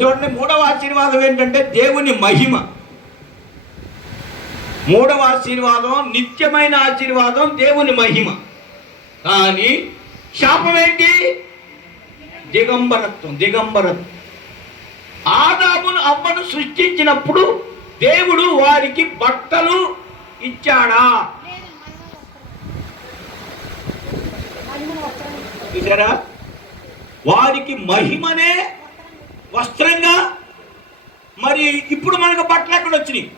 చూడండి, మూడవ ఆశీర్వాదం ఏంటంటే దేవుని మహిమ. మూడవ ఆశీర్వాదం నిత్యమైన ఆశీర్వాదం, దేవుని మహిమ. కానీ శాపం ఏంటి? దిగంబరత్వం. ఆదామును అవ్వను సృష్టించినప్పుడు దేవుడు వారికి బట్టలు ఇచ్చాడా? చూసారా? వారికి మహిమనే వస్త్రంగా. మరి ఇప్పుడు మనకు బట్టలు ఎక్కడ వచ్చినాయి?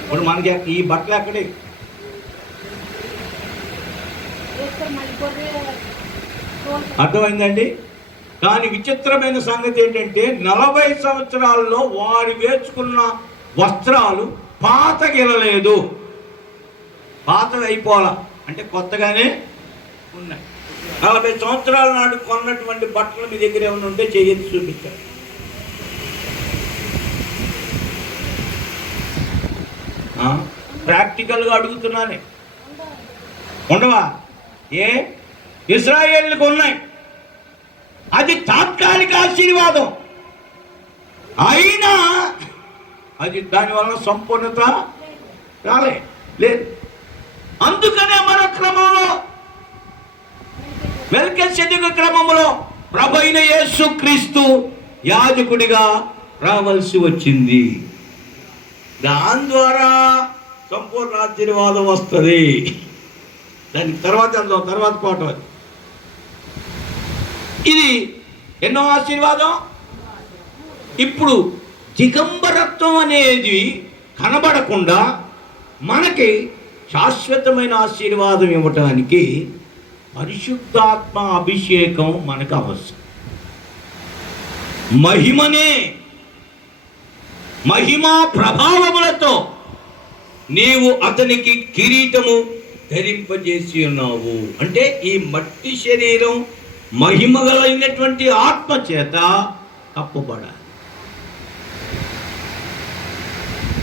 ఇప్పుడు మనకి ఈ బట్టలు ఎక్కడే? అర్థమైందండి? కానీ విచిత్రమైన సంగతి ఏంటంటే 40 సంవత్సరాల్లో వారు వేసుకున్న వస్త్రాలు పాతగిలలేదు. పాతవి అయిపోలా, అంటే కొత్తగానే ఉన్నాయి. 40 సంవత్సరాల నాడు కొన్నటువంటి బట్టలు మీ దగ్గర ఏమైనా ఉంటే చేయొచ్చు, చూపించారు. ప్రాక్టికల్గా అడుగుతున్నానే, ఉండవా? ఇశ్రాయేలుకు ఉన్నాయి. అది తాత్కాలిక ఆశీర్వాదం అయినా అది దానివల్ల సంపూర్ణత లేదు. అందుకనే మన క్రమంలో, మెల్కీసెదెకు క్రమంలో ప్రభు అయిన యేసుక్రీస్తు యాజకుడిగా రావాల్సి వచ్చింది. దాని ద్వారా సంపూర్ణ ఆశీర్వాదం వస్తుంది. దానికి తర్వాత పాఠం అది. ఇది ఎన్నో ఆశీర్వాదం. ఇప్పుడు దిగంబరత్వం అనేది కనబడకుండా మనకి శాశ్వతమైన ఆశీర్వాదం ఇవ్వటానికి పరిశుద్ధాత్మ అభిషేకం మనకు అవసరం. మహిమా ప్రభావములతో నీవు అతనికి కిరీటము ధరింపజేసి ఉన్నావు. అంటే ఈ మట్టి శరీరం మహిమగలైనటువంటి ఆత్మ చేత కప్పబడాలి.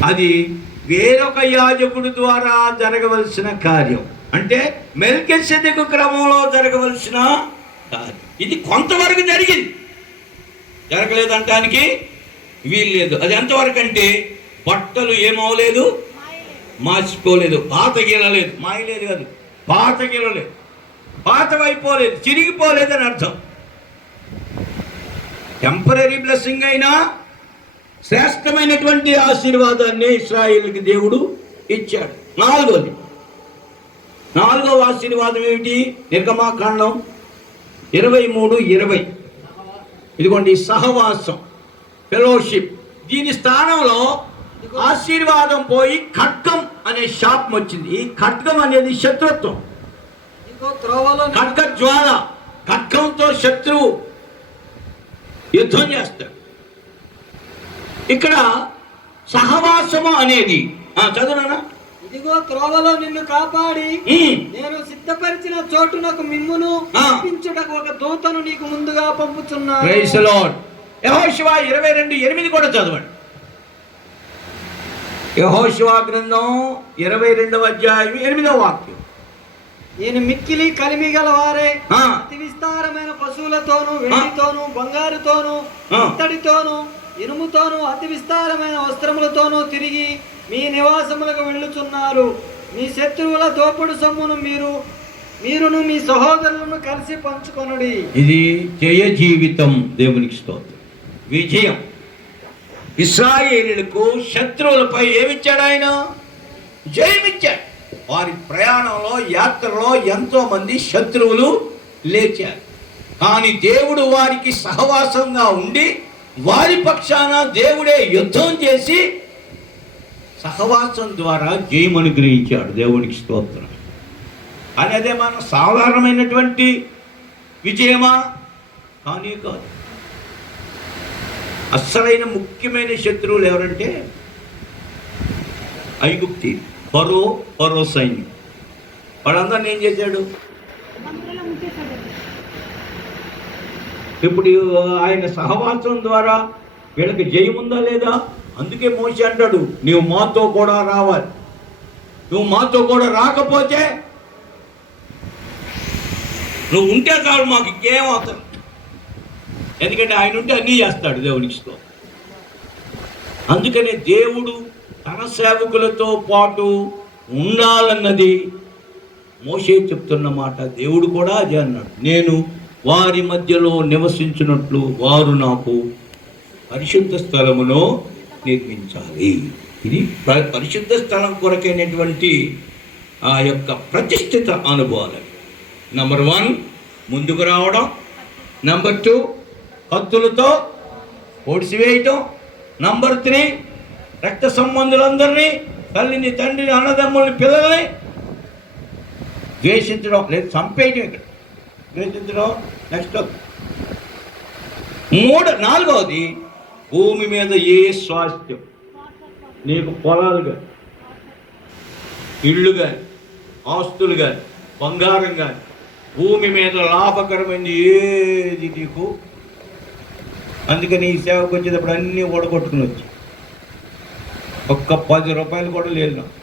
అది వేరొక యాజకుడి ద్వారా జరగవలసిన కార్యం. అంటే మెల్కీసెదెకు క్రమంలో జరగవలసిన కార్యం. ఇది కొంతవరకు జరిగింది, జరగలేదంటానికి వీల్లేదు. అది ఎంతవరకు అంటే బట్టలు ఏమవలేదు, మార్చిపోలేదు, పాతగిలలేదు, మాయలేదు కాదు, పాతగిలలేదు, పాతవైపోలేదు, చిరిగిపోలేదు అని అర్థం. టెంపరీ బ్లెస్సింగ్ అయినా శ్రేష్టమైనటువంటి ఆశీర్వాదాన్ని ఇశ్రాయేలుకి దేవుడు ఇచ్చాడు. నాలుగవ ఆశీర్వాదం ఏమిటి? నిర్గమాకాండం 23:20. ఇదిగోండి, సహవాసం, ఫెలోషిప్. దీని స్థానంలో ఆశీర్వాదం పోయి ఖడ్గం అనే శాపం వచ్చింది. ఈ ఖడ్గం అనేది శత్రుత్వం, ఖడ్గ జ్వాల. ఖడ్గంతో శత్రువు యుద్ధం చేస్తాడు. ఇక్కడ సహవాసము అనేది చదువునా? ఇదిగో త్రోవలో నిన్ను కాపాడి నేను సిద్ధపరిచిన చోటునకు మిమ్మును పంపించుటకు ఒక దూతను నీకు ముందుగా పంపుచున్నాను. Praise the lord. యెహోషువ 22:8 కూడా చదవండి. యెహోషువ గ్రంథం 22వ అధ్యాయం 8వ వాక్యం. నేను మిక్కిలి కలిమి గల వారే అతి విస్తారమైన పశువులతోను, వెండితోను, బంగారుతోను, ఇత్తడితోను, ఇనుముతోను, అతి విస్తారమైన వస్త్రములతోనూ తిరిగి మీ నివాసములకు వెళ్ళుచున్నారు. మీ శత్రువుల దోపుడు సొమ్మును మీరును మీ సహోదరులను కలిసి పంచుకొనుడి. ఇది జయ జీవితం. దేవునికి స్తోత్రం. విజయం. ఇశ్రాయేలులకు శత్రువులపై ఏమిచ్చాడు ఆయన? జయమిచ్చాడు. వారి ప్రయాణంలో, యాత్రలో ఎంతో మంది శత్రువులు లేచారు. కానీ దేవుడు వారికి సహవాసంగా ఉండి వారి పక్షాన దేవుడే యుద్ధం చేసి సహవాసం ద్వారా జయం అనుగ్రహించాడు. దేవునికి స్తోత్రం. కానీ అదే మనం సాధారణమైనటువంటి విజయమా? కానీ కాదు. అస్సలైన ముఖ్యమైన శత్రువులు ఎవరంటే ఐగుప్తి, ఫరో సైన్యం. వాడందరిని ఏం చేశాడు? ఇప్పుడు ఆయన సహవాసం ద్వారా వీళ్ళకి జయముందా లేదా? అందుకే మోషే అంటాడు, నీవు మాతో కూడా రావాలి. నువ్వు మాతో కూడా రాకపోతే, నువ్వు ఉంటే చాలు, మాకు ఇంకేం అవసరం. ఎందుకంటే ఆయన ఉంటే అన్నీ చేస్తాడు దేవునికి స్తోత్రం. అందుకనే దేవుడు తన సేవకులతో పాటు ఉండాలన్నది మోషే చెప్తున్న మాట. దేవుడు కూడా అదే అన్నాడు, నేను వారి మధ్యలో నివసించినట్లు వారు నాకు పరిశుద్ధ స్థలమును నిర్మించాలి. ఇది పరిశుద్ధ స్థలం కొరకైనటువంటి ఆ యొక్క ప్రతిష్ఠిత అనుభవాలు. నంబర్ 1 ముందుకు రావడం, నంబర్ 2 కత్తులతో పొడిసివేయటం, నంబర్ 3 రక్త సంబంధులందరినీ, తల్లిని, తండ్రిని, అన్నదమ్ముల్ని, పిల్లల్ని ద్వేషించడం, లేదు చంపేయటం. ఇక్కడ ద్వేషించడం. నెక్స్ట్ 4వది భూమి మీద ఏ స్వాస్థ్యం నీకు, పొలాలు కానీ, ఇళ్ళు కానీ, ఆస్తులు కానీ, బంగారం కానీ, భూమి మీద లాభకరమైనది ఏది నీకు. అందుకని ఈ సేవకు వచ్చేటప్పుడు అన్నీ ఓడగొట్టుకుని వచ్చి ఒక్క 10 రూపాయలు కూడా లేదు నాకు.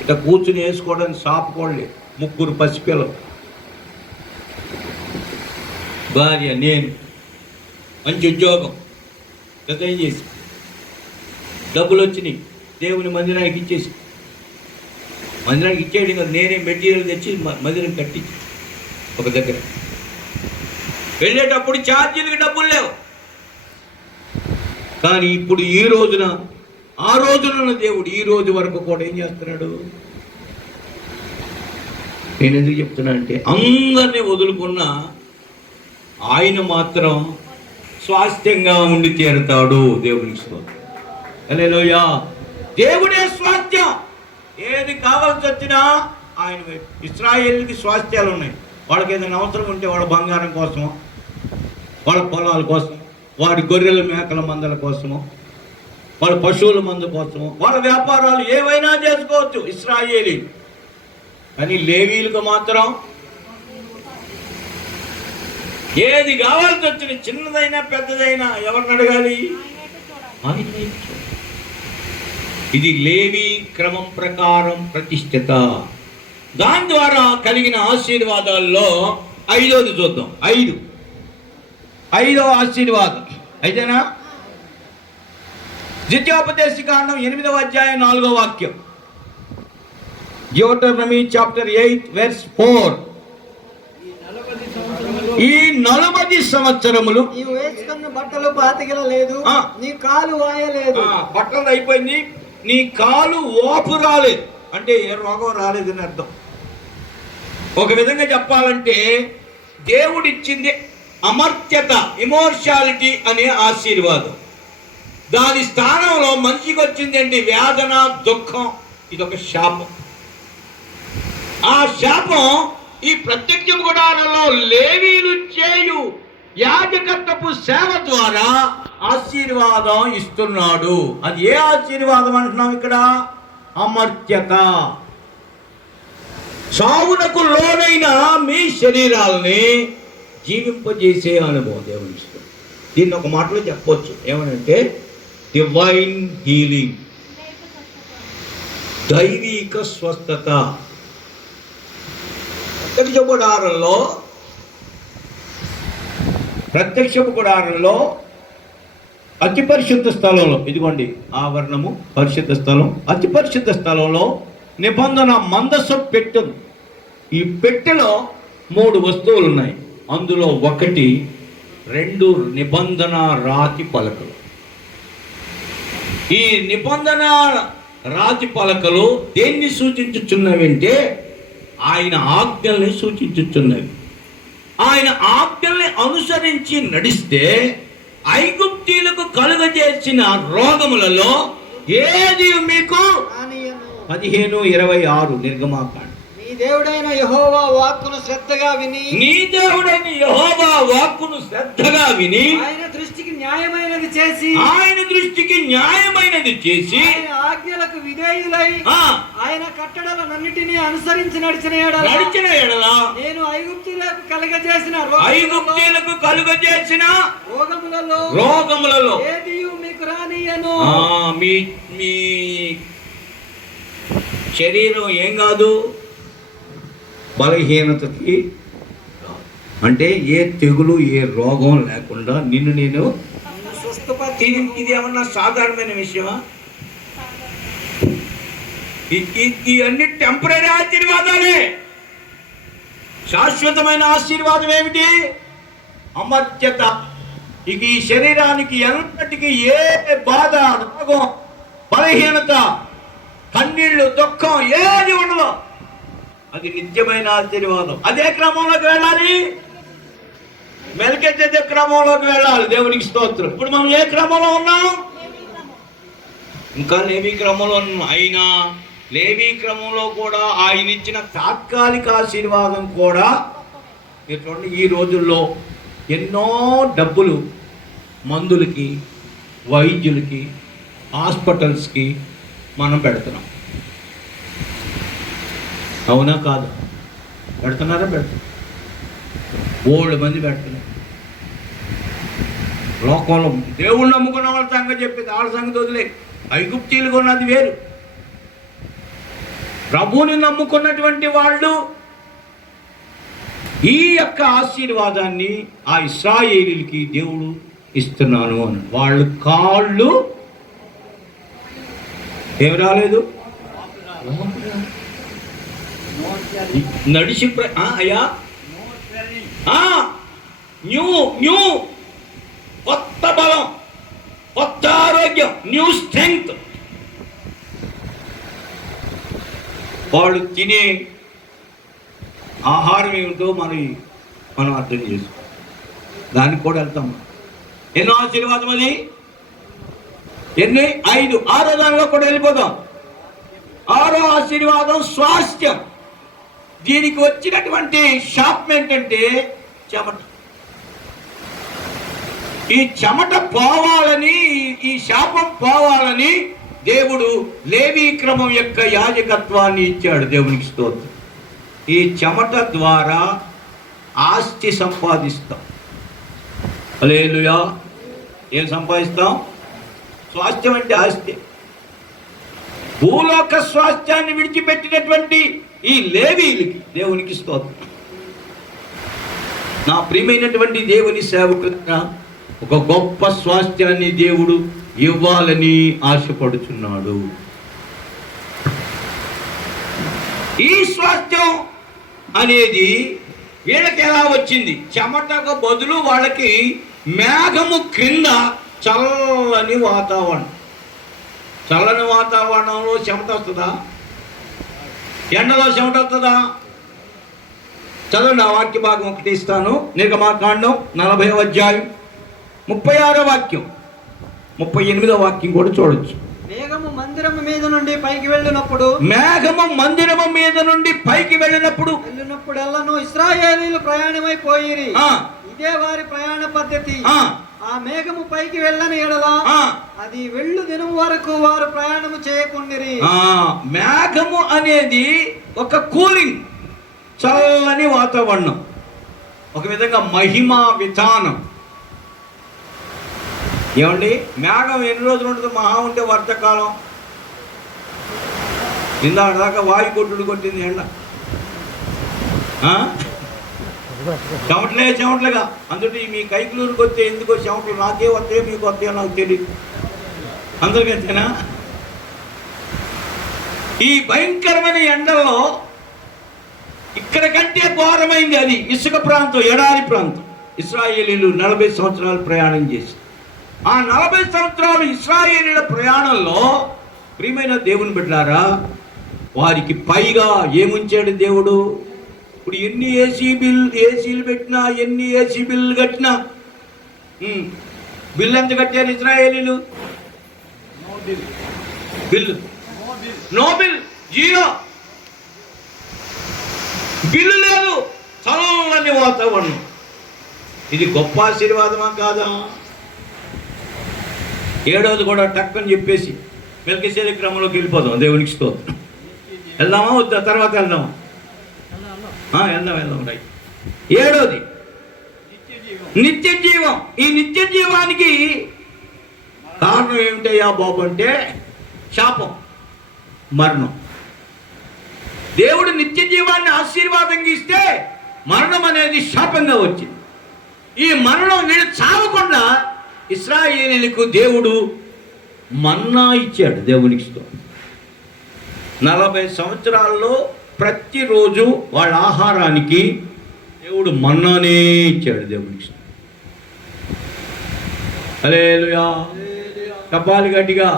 ఇట్లా కూర్చుని వేసుకోవడానికి షాప్ కూడా లేదు. 3 పసిపిల్లలు, భార్య, నేను, మంచి ఉద్యోగం, గతం చేసి డబ్బులు వచ్చినాయి, దేవుని మందిరానికి ఇచ్చేసి, మందిరానికి ఇచ్చేయడం కదా, నేనే మెటీరియల్ తెచ్చి మందిరం కట్టించి ఒక దగ్గర. వెళ్ళేటప్పుడు ఛార్జీలకి డబ్బులు లేవు. కానీ ఇప్పుడు ఈ రోజున, ఆ రోజున దేవుడు ఈ రోజు వరకు కూడా ఏం చేస్తున్నాడు? నేను ఎందుకు చెప్తున్నా అంటే, అందరినీ వదులుకున్న ఆయన మాత్రం స్వాస్థ్యంగా ఉండి తీరుతాడు. దేవునికి స్తోత్రం. హల్లెలూయా. దేవుడే స్వాస్థ్యం. ఏది కావాల్సి వచ్చినా ఆయన వైపు. ఇశ్రాయేలుకి స్వాస్థ్యాలు ఉన్నాయి. వాళ్ళకి ఏదైనా అవసరం ఉంటే వాళ్ళ బంగారం కోసమో, వాళ్ళ పొలాల కోసం, వాడి గొర్రెల మేకల మందల కోసమో, వాళ్ళ పశువుల మంద కోసమో, వాళ్ళ వ్యాపారాలు ఏవైనా చేసుకోవచ్చు ఇశ్రాయేలీ. కానీ లేవీలకు మాత్రం ఏది కావాల్సి వచ్చిన, చిన్నదైనా పెద్దదైనా ఎవరిని అడగాలి? ఇది లేవీ క్రమం ప్రకారం ప్రతిష్ఠిత. దాని ద్వారా కలిగిన ఆశీర్వాదాల్లో 5వది చూద్దాం. 5వ ఆశీర్వాదం అయితేనా, ద్వితీయోపదేశకాండం 8వ అధ్యాయం 4వ వాక్యం. డ్యూటెరోనమీ చాప్టర్ 8 verse 4. ఈ 40 సంవత్సరములు నీవు వేసుకున్న బట్టలు పాతగిలలేదు, నీ కాలు వాయలేదు. బట్టలు అయిపోయింది, నీ కాలు వాపు రాలేదు. అంటే ఏ రోగం రాలేదని అర్థం. ఒక విధంగా చెప్పాలంటే దేవుడిచ్చింది అమర్త్యత, ఇమోర్షాలిటీ అనే ఆశీర్వాదం. దాని స్థానంలో మనిషికి వచ్చింది ఏంటి? వేదన, దుఃఖం. ఇదొక శాపం. ఆ శాపం ఈ ప్రత్యక్ష గుడారంలో లేవీలు చేయు యాజకత్వపు సేవ ద్వారా ఆశీర్వాదం ఇస్తున్నాడు. అది ఏ ఆశీర్వాదం అంటున్నాం ఇక్కడ? అమర్త్యత. సావునకు లోనైన మీ శరీరాలని జీవింపజేసే అనుభవం దేవుని ఇష్టం. దీన్ని ఒక మాటలో చెప్పవచ్చు, ఏమనంటే డివైన్ హీలింగ్, దైవిక స్వస్థత. ప్రత్యక్షపు గుడారంలో అతి పరిశుద్ధ స్థలంలో, ఇదిగోండి ఆవరణము, పరిశుద్ధ స్థలం, అతి పరిశుద్ధ స్థలంలో నిబంధన మందసం పెట్టె. ఈ పెట్టెలో 3 వస్తువులు ఉన్నాయి. అందులో 1, 2 నిబంధన రాతి పలకలు. ఈ నిబంధన రాతి పలకలు దేన్ని సూచించుచున్నవంటే ఆయన ఆజ్ఞల్ని సూచించుచున్నవి. ఆయన ఆజ్ఞల్ని అనుసరించి నడిస్తే ఐగుప్తీయులకు కలుగజేసిన రోగములలో ఏది మీకు 15:26 నిర్గమాకాండం. నీ దేవుడైన యెహోవా వాక్కును శ్రద్ధగా విని, నీ దేవుడైన యెహోవా వాక్కును శ్రద్ధగా విని, ఆయన దృష్టికి న్యాయమైనది చేసి, ఆయన దృష్టికి న్యాయమైనది చేసి, ఆయన ఆజ్ఞలకు విధేయులై, ఆయన కట్టడలన్నిటినీ అనుసరించి నడిచిన ఎడల నేను ఐగుప్తీయులకు కలుగజేసిన రోగములలో ఏదియు మీకు రానియను. మీ శరీరం ఏం కాదు, బలహీనతకి అంటే ఏ తెగులు ఏ రోగం లేకుండా నిన్ను నేను స్వస్థపరిచి ఇది ఏమన్నా సాధారణమైన విషయమా? ఇవన్నీ టెంపరీ ఆశీర్వాదాలే. శాశ్వతమైన ఆశీర్వాదం ఏమిటి? అమర్త్యత. ఇక ఈ శరీరానికి ఎన్నటికీ ఏ బాధ, రోగం, బలహీనత, కన్నీళ్లు, దుఃఖం ఏది ఉండదు. అది నిత్యమైన ఆశీర్వాదం. అదే క్రమంలోకి వెళ్ళాలి, మెల్కెత్తే క్రమంలోకి వెళ్ళాలి. దేవునికి స్తోత్రం. ఇప్పుడు మనం ఏ క్రమంలో ఉన్నాం? ఇంకా లేవీ క్రమంలో ఉన్నాం. అయినా లేవీ క్రమంలో కూడా ఆయన ఇచ్చిన తాత్కాలిక ఆశీర్వాదం కూడా చూడండి. ఈ రోజుల్లో ఎన్నో డబ్బులు మందులకి, వైద్యులకి, హాస్పిటల్స్కి మనం పెడుతున్నాం. అవునా కాదు? పెడుతున్నారా? పెడుతున్నారు. బోల్డ్ మంది పెడుతున్నారు. లోకంలో దేవుణ్ణి నమ్ముకున్న వాళ్ళ సంగతి చెప్పింది, వాళ్ళ సంగతి వదిలే. ఐగుప్తీలు కొన్నది వేరు. ప్రభువుని నమ్ముకున్నటువంటి వాళ్ళు ఈ యొక్క ఆశీర్వాదాన్ని ఆ ఇశ్రాయేలీయులకి దేవుడు ఇస్తున్నాను అని. వాళ్ళు కాళ్ళు ఏమి రాలేదు, నడిచి అయ్యా న్యూ కొత్త బలం, కొత్త ఆరోగ్యం, న్యూ స్ట్రెంగ్త్. వాళ్ళు తినే ఆహారం ఏమిటో మనం అర్థం చేసుకో. దానికి కూడా వెళ్తాం. ఎన్నో ఆశీర్వాదం అది. ఎన్ని? 5. 6వ దానిలో కూడా వెళ్ళిపోదాం. 6వ ఆశీర్వాదం స్వాస్థ్యం. దీనికి వచ్చినటువంటి శాపం ఏంటంటే చెమట. ఈ చెమట పోవాలని, ఈ శాపం పోవాలని దేవుడు లేవీ క్రమం యొక్క యాజకత్వాన్ని ఇచ్చాడు. దేవునికి స్తోత్రం. ఈ చెమట ద్వారా ఆస్తి సంపాదిస్తాం. హల్లెలూయా. ఏం సంపాదిస్తాం? స్వాస్థ్యం అంటే ఆస్తి. భూలోక స్వాస్థ్యాన్ని విడిచిపెట్టినటువంటి ఈ లేవీలకి దేవునికి స్తోత్రం. నా ప్రియమైనటువంటి దేవుని సేవకులుగా ఒక గొప్ప స్వాస్థ్యాన్ని దేవుడు ఇవ్వాలని ఆశపడుచున్నాడు. ఈ స్వాస్థ్యం అనేది వీళ్ళకి ఎలా వచ్చింది? చెమటకు బదులు వాళ్ళకి మేఘము క్రింద చల్లని వాతావరణం. చల్లని వాతావరణంలో చెమట వస్తుందా? ఎండలో చెమట వస్తుందా? చదవండి ఆ వాక్య భాగం ఒకటి ఇస్తాను. నిర్గమాకాండం 40వ అధ్యాయం 36వ వాక్యం, 38వ వాక్యం కూడా చూడొచ్చు. మేఘము మందిరము మీద నుండి పైకి వెళ్ళినప్పుడు, మేఘము మందిరము మీద నుండి పైకి వెళ్ళినప్పుడెల్లను ఇశ్రాయేలీయులు ప్రయాణమైపోయిరి. ఇదే వారి ప్రయాణ పద్ధతి. ఆ మేఘము పైకి వెళ్ళని ఎడల అది వెళ్ళు దినం వరకు వారు ప్రయాణము చేయకుండిరి. మేఘము అనేది ఒక కూలింగ్, చల్లని వాతావరణం, ఒక విధంగా మహిమా విధానం. ఏమండి, మేఘం ఎన్ని రోజులు ఉంటుంది? మహా ఉంటే వర్షకాలం. ఇందాక వాయు కొట్టుడు కొట్టింది ఎండ. చెమటలుగా. అందుకే మీ కైకులూరుకి వస్తే ఎందుకో చెమటలు నాకే వస్తాయో మీకు వస్తాయో నాకు తెలియదు. అందరికంతేనా? ఈ భయంకరమైన ఎండల్లో ఇక్కడ కంటే ఘోరమైంది అది ఇసుక ప్రాంతం, ఎడారి ప్రాంతం. ఇశ్రాయేలీయులు 40 సంవత్సరాలు ప్రయాణం చేసి, ఆ 40 సంవత్సరాలు ఇశ్రాయేలీయుల ప్రయాణంలో ప్రియమైన దేవుని బిడ్డలారా, వారికి పైగా ఏముంచాడు దేవుడు? ఇప్పుడు ఎన్ని ఏసీలు పెట్టినా, ఎన్ని ఏసీ బిల్లు కట్టినా, బిల్లు ఎంత కట్టారు ఇశ్రాయేలీయులు? Bill no bill, zero. Bill లేదు, చల్లని వాతావరణం. ఇది గొప్ప ఆశీర్వాదమా కాదా? 7వది కూడా టక్కని చెప్పేసి మెల్కీసెదెకు క్రమంలోకి వెళ్ళిపోదాం. దేవునికి స్తోత్రం. వెళ్దామా వద్దా? తర్వాత వెళ్దామా? వెళ్దాం. రైట్. 7వది నిత్య జీవం. ఈ నిత్య జీవానికి కారణం ఏమిటయ్యా బాబు అంటే శాపం, మరణం. దేవుడు నిత్య జీవాన్ని ఆశీర్వాదంగా ఇస్తే మరణం అనేది శాపంగా వచ్చింది. ఈ మరణం వీళ్ళు చావకుండా ఇశ్రాయేలీయులకు దేవుడు మన్నా ఇచ్చాడు. దేవునికి స్తోత్రం. 40 సంవత్సరాల్లో ప్రతిరోజు వాళ్ళ ఆహారానికి దేవుడు మన్నానే ఇచ్చాడు. దేవునికి స్తోత్రం. హల్లెలూయా. చెప్పాలి గట్టిగా.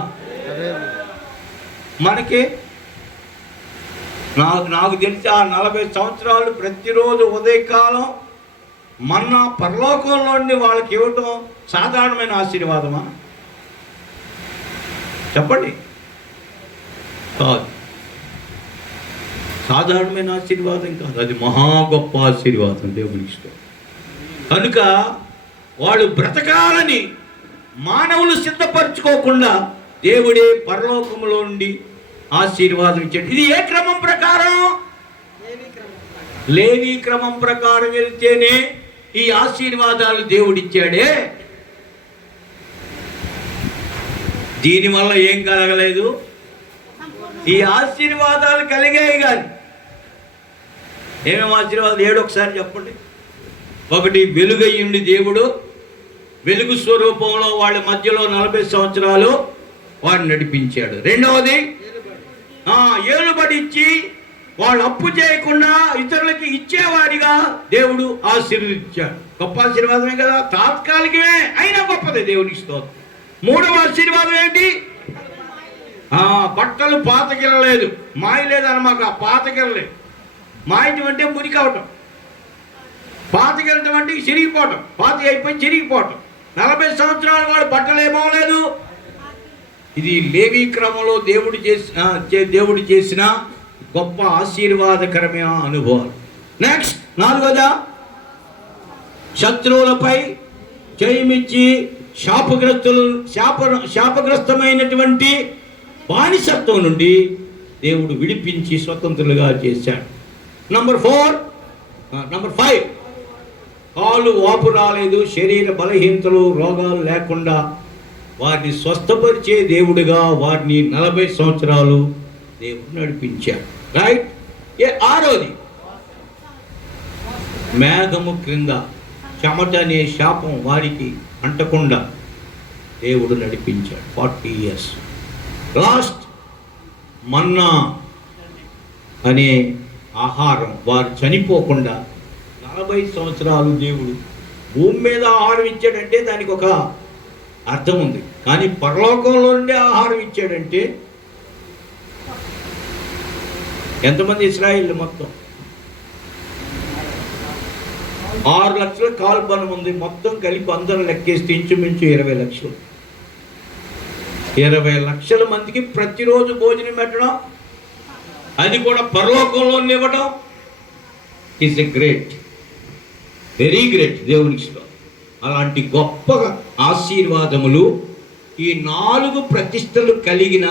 మనకి నాకు తెలిసి ఆ 40 సంవత్సరాలు ప్రతిరోజు ఉదయకాలం మన్నా పరలోకంలో నుండి వాళ్ళకి ఇవ్వటం సాధారణమైన ఆశీర్వాదమా? చెప్పండి. కాదు, సాధారణమైన ఆశీర్వాదం కాదు, అది మహా గొప్ప ఆశీర్వాదం దేవునికి ఇష్టం. కనుక వాళ్ళు బ్రతకాలని మానవులు సిద్ధపరచుకోకుండా దేవుడే పరలోకంలో నుండి ఆశీర్వాదం ఇచ్చాడు. ఇది ఏ క్రమం ప్రకారం? లేవి క్రమం ప్రకారం వెళ్తేనే ఈ ఆశీర్వాదాలు దేవుడిచ్చాడే. దీనివల్ల ఏం కలగలేదు, ఈ ఆశీర్వాదాలు కలిగాయి. కానీ ఏమేమి ఆశీర్వాదాలు ఏడు ఒకసారి చెప్పండి. ఒకటి, వెలుగయ్యుండి దేవుడు వెలుగు స్వరూపంలో వాళ్ళ మధ్యలో 40 సంవత్సరాలు వాడిని నడిపించాడు. రెండవది, ఏలుబడి ఇచ్చి వాళ్ళు అప్పు చేయకుండా ఇతరులకి ఇచ్చేవాడిగా దేవుడు ఆశీర్వదించాడు. గొప్ప ఆశీర్వాదమే కదా, తాత్కాలికమే అయినా గొప్పదే దేవునికి స్తోత్రం. మూడవ ఆశీర్వాదం ఏంటి? బట్టలు పాతగిరలేదు, మాయలేదన్నమాట. పాతగిరలేదు, మాయటం అంటే మురికి అవటం, పాతగిరటం అంటే చిరిగిపోవటం, పాత అయిపోయి చిరిగిపోవటం. 40 సంవత్సరాలు వాడు బట్టలు ఏమవలేదు. ఇది లేవీ క్రమంలో దేవుడు చేసిన గొప్ప ఆశీర్వాదకరమైన అనుభవాలు. నెక్స్ట్, నాలుగోదా, శత్రువులపై జయమిచ్చి శాపగ్రస్తమైనటువంటి బానిసత్వం నుండి దేవుడు విడిపించి స్వతంత్రులుగా చేశాడు. నంబర్ 5, కాలు వాపు రాలేదు, శరీర బలహీనతలు రోగాలు లేకుండా వారిని స్వస్థపరిచే దేవుడిగా వారిని 40 సంవత్సరాలు దేవుడు నడిపించాడు. రైట్. ఆరోది, మేఘము క్రింద చెమట అనే శాపం వారికి అంటకుండా దేవుడు నడిపించాడు 40 years. లాస్ట్, మన్నా అనే ఆహారం వారు చనిపోకుండా 40 సంవత్సరాలు దేవుడు భూమి మీద ఆహారం ఇచ్చాడంటే దానికి ఒక అర్థం ఉంది. కానీ పరలోకంలో నుండి ఆహారం ఇచ్చాడంటే ఎంతమంది ఇశ్రాయేలు? మొత్తం 6 లక్షల కాల్బలం ఉంది. మొత్తం కలిపి అందరూ లెక్కేస్తే ఇంచుమించు 20 లక్షలు. 20 లక్షల మందికి ప్రతిరోజు భోజనం పెట్టడం, అది కూడా పరలోకంలో ఇవ్వడం is a great, very great దేవునికి. అలాంటి గొప్ప ఆశీర్వాదములు ఈ 4 ప్రతిష్టలు కలిగిన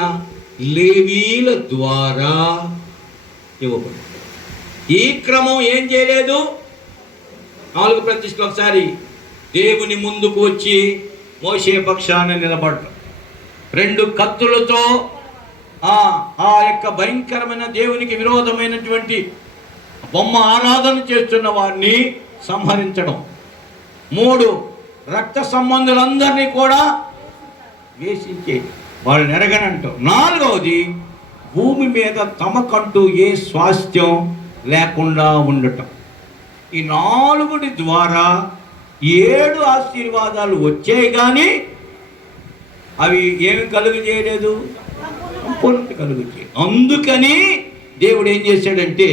లేవీల ద్వారా ఇవ్వబడింది. ఈ క్రమం ఏం చేయలేదు. 4 ప్రతిష్టలు ఒకసారి దేవుని ముందుకు వచ్చి మోషే పక్షాన నిలబడటం, 2 కత్తులతో ఆ యొక్క భయంకరమైన దేవునికి విరోధమైనటువంటి బొమ్మ ఆరాధన చేస్తున్న వారిని సంహరించడం, 3 రక్త సంబంధులందరినీ కూడా వేసించే వాళ్ళని ఎరగనంటాం, 4వది భూమి మీద తమకంటూ ఏ స్వాస్థ్యం లేకుండా ఉండటం. ఈ 4 ద్వారా 7 ఆశీర్వాదాలు వచ్చాయి. కానీ అవి ఏమి కలుగు చేయలేదు, సంపూర్ణత కలుగు చేయలేదు. అందుకని దేవుడు ఏం చేశాడంటే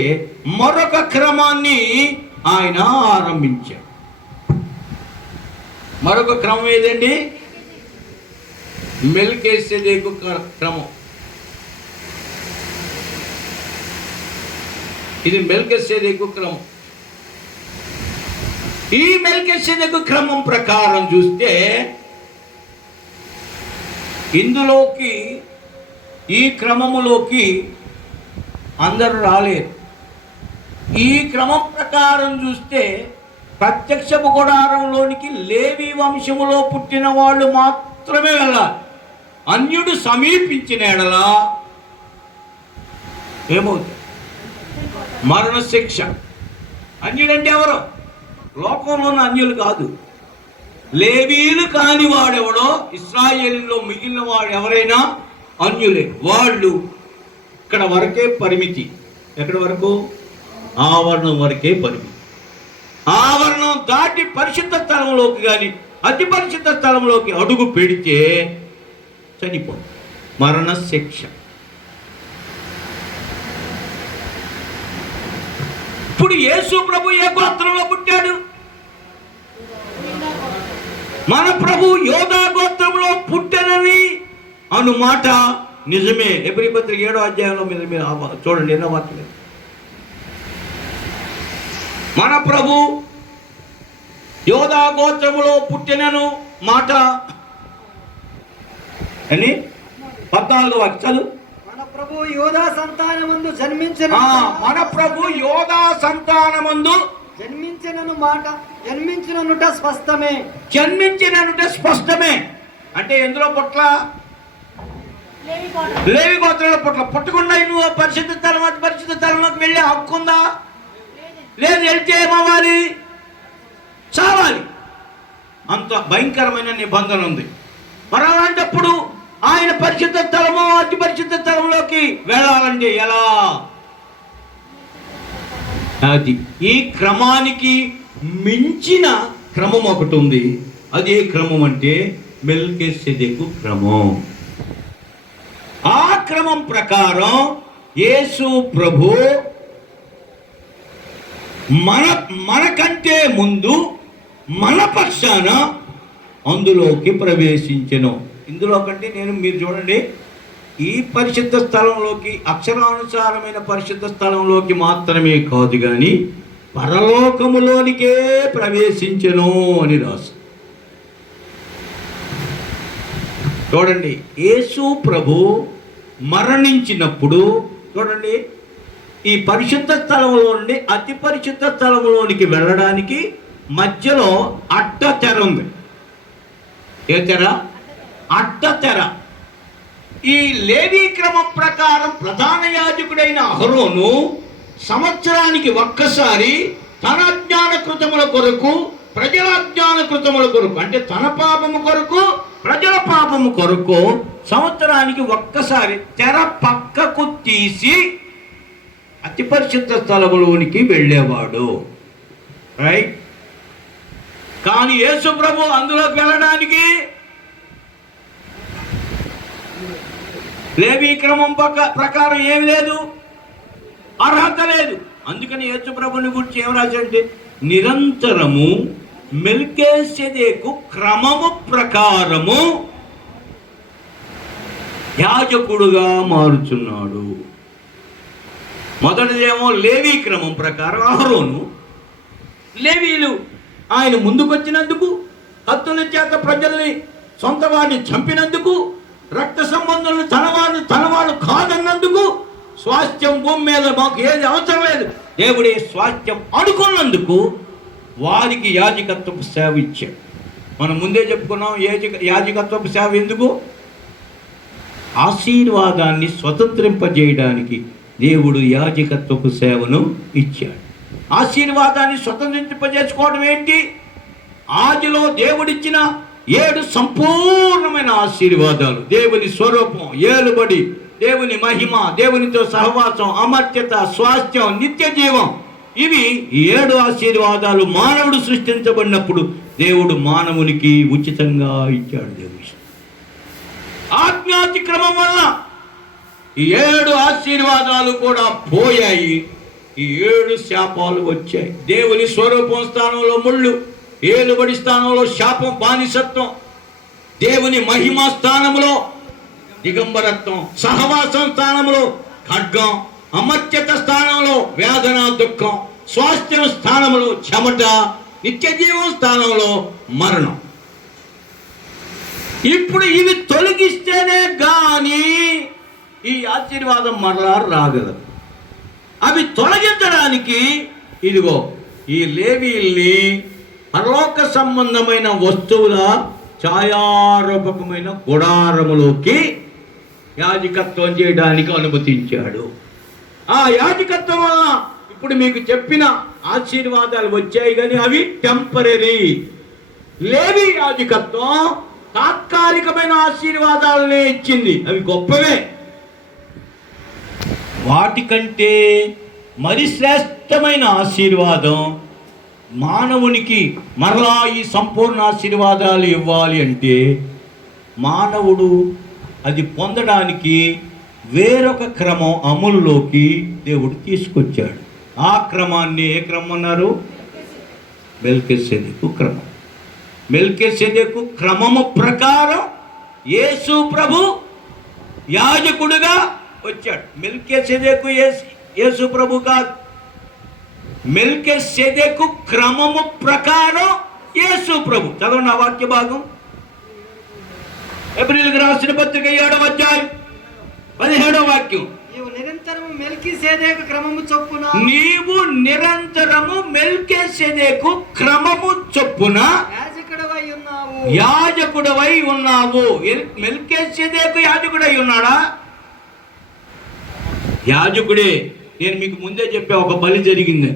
మరొక క్రమాన్ని ఆయన ఆరంభించాడు. మరొక క్రమం ఏదండి? మెల్కీసెదెకు క్రమం. ఇది మెల్కీసెదెకు క్రమం. ఈ మెల్కీసెదెకు క్రమం ప్రకారం చూస్తే ఇందులోకి, ఈ క్రమములోకి అందరూ రాలేరు. ఈ క్రమం ప్రకారం చూస్తే ప్రత్యక్షపు గుడారంలోనికి లేవి వంశములో పుట్టిన వాళ్ళు మాత్రమే వెళ్ళాలి. అన్యుడు సమీపించిన ఎడలా ఏమవుతుంది? మరణశిక్ష. అన్యులంటే ఎవరు? లోకంలో ఉన్న అన్యులు కాదు. లేవీలు కాని వాడెవడో, ఇశ్రాయేలులో మిగిలిన వాడు ఎవరైనా అన్యులే. వాళ్ళు ఇక్కడ వరకే పరిమితి. ఎక్కడి వరకు? ఆవరణం వరకే పరిమితి. ఆవరణం దాటి పరిశుద్ధ స్థలంలోకి కానీ అతి పరిశుద్ధ స్థలంలోకి అడుగు పెడితే చనిపో, మరణ శిక్ష. ఇప్పుడు యేసు ప్రభు ఏ గోత్రంలో పుట్టాడు? మన ప్రభు యోధా గోత్రంలో పుట్టనని అను మాట నిజమే. ఎబ్రీ పత్రిక 7వ అధ్యాయంలో మీరు చూడండి, ఎన్నో వాక్యం. మన ప్రభు యోధా గోత్రములో పుట్టినను మాట అని 14వ వాక్యం. మన ప్రభు యోధా సంతానమందు జన్మించిన, మన ప్రభు యోధా సంతానమందు జన్మించినను మాట, జన్మించిననుట స్పష్టమే. జన్మించిననుట స్పష్టమే అంటే ఎందులో పుట్ల? లేవి గోత్రంలో పుట్ల. పుట్టకుండా నువ్వు పరిశుద్ధ స్థలం అతి పరిశుద్ధ స్థలంలోకి వెళ్ళే హక్కు ఉందా? లేదు. వెళ్తే ఏమవ్వాలి? చావాలి. అంత భయంకరమైన నిబంధన ఉంది. మరి అలాంటప్పుడు ఆయన పరిశుద్ధ స్థలము అతి పరిశుద్ధ స్థలంలోకి వెళ్ళాలంటే ఎలా? అది ఈ క్రమానికి మించిన క్రమం ఒకటి ఉంది. అదే క్రమం అంటే మెల్కీసెదెకు క్రమం. ఆ క్రమం ప్రకారం యేసు ప్రభు మనకంటే ముందు మన పక్షాన అందులోకి ప్రవేశించెను. ఇందులో కంటే మీరు చూడండి, ఈ పరిశుద్ధ స్థలంలోకి అక్షరానుసారమైన పరిశుద్ధ స్థలంలోకి మాత్రమే కాదు కానీ పరలోకములోనికే ప్రవేశించెను అని రాసు. చూడండి, యేసు ప్రభు మరణించినప్పుడు చూడండి, ఈ పరిశుద్ధ స్థలంలో నుండి అతి పరిశుద్ధ స్థలంలోనికి వెళ్ళడానికి మధ్యలో అడ్డ తెర ఉంది. ఏ తెర? అడ్డ తెర. ఈ లేవీ క్రమం ప్రకారం ప్రధాన యాజకుడైన అహరోను సంవత్సరానికి ఒక్కసారి తన అజ్ఞాన కృతముల కొరకు, ప్రజల అజ్ఞాన కృతముల కొరకు, అంటే తన పాపము కొరకు ప్రజల పాపము కొరకు సంవత్సరానికి ఒక్కసారి తెర పక్కకు తీసి అతి పరిశుద్ధ స్థలములోనికి వెళ్ళేవాడు. రైట్. కానీ యేసు ప్రభు అందులోకి వెళ్ళడానికి లేవీ క్రమం ప్రకారం ఏమి లేదు, అర్హత లేదు. అందుకని యేసు ప్రభుని గురించి ఏం రాశాడంటే, నిరంతరము మెల్కీసెదెకు క్రమము ప్రకారము యాజకుడుగా మారుచున్నాడు. మొదటిదేమో లేవీ క్రమం ప్రకారం అహరోను. లేవీలు ఆయన ముందుకొచ్చినందుకు, హత్తుల చేత ప్రజల్ని సొంత వాడిని చంపినందుకు, రక్త సంబంధులను తనవాళ్ళు కాదన్నందుకు, స్వాస్థ్యం భూమి మీద మాకు ఏది అవసరం లేదు, దేవుడే స్వాస్థ్యం అనుకున్నందుకు వారికి యాజకత్వపు సేవ ఇచ్చాడు. మనం ముందే చెప్పుకున్నాం, యాజకత్వపు సేవ ఎందుకు? ఆశీర్వాదాన్ని స్వతంత్రింపజేయడానికి దేవుడు యాజకత్వపు సేవను ఇచ్చాడు. ఆశీర్వాదాన్ని స్వతంత్రింపజేసుకోవడం ఏంటి? ఆదిలో దేవుడిచ్చిన 7 సంపూర్ణమైన ఆశీర్వాదాలు, దేవుని స్వరూపం, ఏలుబడి, దేవుని మహిమ, దేవునితో సహవాసం, అమర్త్యత, స్వాస్థ్యం, నిత్య జీవం, ఇవి 7 ఆశీర్వాదాలు మానవుడు సృష్టించబడినప్పుడు దేవుడు మానవునికి ఉచితంగా ఇచ్చాడు. దేవుడు ఆజ్ఞాతిక్రమం వల్ల ఈ 7 ఆశీర్వాదాలు కూడా పోయాయి. ఈ 7 శాపాలు వచ్చాయి. దేవుని స్వరూపం స్థానంలో ముళ్ళు, ఏలుబడి స్థానంలో శాపం, బానిసత్వం, దేవుని మహిమా స్థానంలో దిగంబరత్వం, సహవాసం స్థానంలో ఖడ్గం, అమర్త్యత స్థానంలో వేదన దుఃఖం, స్వాస్థ్యం స్థానంలో చెమట, నిత్య జీవం స్థానంలో మరణం. ఇప్పుడు ఇవి తొలగిస్తేనే గాని ఈ ఆశీర్వాదం మరలా రాగలదు. అవి తొలగించడానికి ఇదిగో ఈ లేవీల్ని పరలోక సంబంధమైన వస్తువుల ఛాయారూపకమైన గుడారములోకి యాజకత్వం చేయడానికి అనుమతించాడు. ఆ యాజకత్వం వల్ల ఇప్పుడు మీకు చెప్పిన ఆశీర్వాదాలు వచ్చాయి, కానీ అవి టెంపరీ. లేవి యాజకత్వం తాత్కాలికమైన ఆశీర్వాదాలనే ఇచ్చింది, అవి గొప్పవే. వాటికంటే మరి శ్రేష్టమైన ఆశీర్వాదం మానవునికి మరలా ఈ సంపూర్ణ ఆశీర్వాదాలు ఇవ్వాలి అంటే మానవుడు అది పొందడానికి వేరొక క్రమం అమలులోకి దేవుడు తీసుకొచ్చాడు. ఆ క్రమాన్ని ఏ క్రమం అన్నారు? మెల్కీసెదెకు క్రమం. మెల్కీసెదెకు క్రమము ప్రకారం యేసు ప్రభు యాజకుడుగా వచ్చాడు. మెల్కీసెదెకు యేసు ప్రభు కాదు, మెల్కీసెదెకు క్రమము ప్రకారం యేసు ప్రభు. చదవండి ఆ వాక్య భాగం. ఎబ్రీయులకు రాసిన పత్రిక 7వ అధ్యాయం 17వ వాక్యం. నీవు నిరంతరము మెల్కీసెదెకు క్రమము చొప్పున యాజకుడవై ఉన్నావు. మెల్కీసెదెకు యాజకుడై ఉన్నాడా? యాజకుడే. నేను మీకు ముందే చెప్పా, ఒక బలి జరిగింది.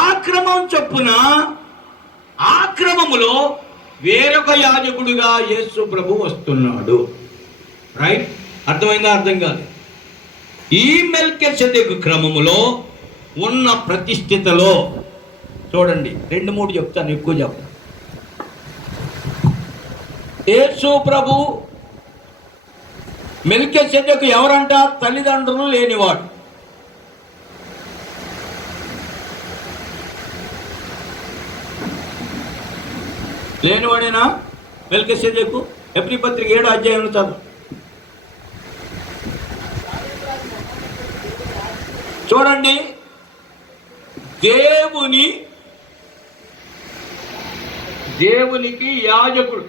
ఆ క్రమం చొప్పున ఆ క్రమములో వేరొక యాజకుడుగా యేసు ప్రభు వస్తున్నాడు. రైట్? అర్థమైందా? అర్థం కాదు. ఈ మెల్కీసెదెకు క్రమములో ఉన్న ప్రతిష్ఠితలో చూడండి, 2-3 చెప్తాను, ఎక్కువ చెప్తాను. యేసు ప్రభు మెల్కీసెదెకు ఎవరంట? తల్లిదండ్రులు లేనివాడు. లేనివాడేనా మెల్కీసెదెకు? ఎబ్రీ పత్రిక 7వ అధ్యాయం చదువు. చూడండి, దేవునికి యాజకుడు.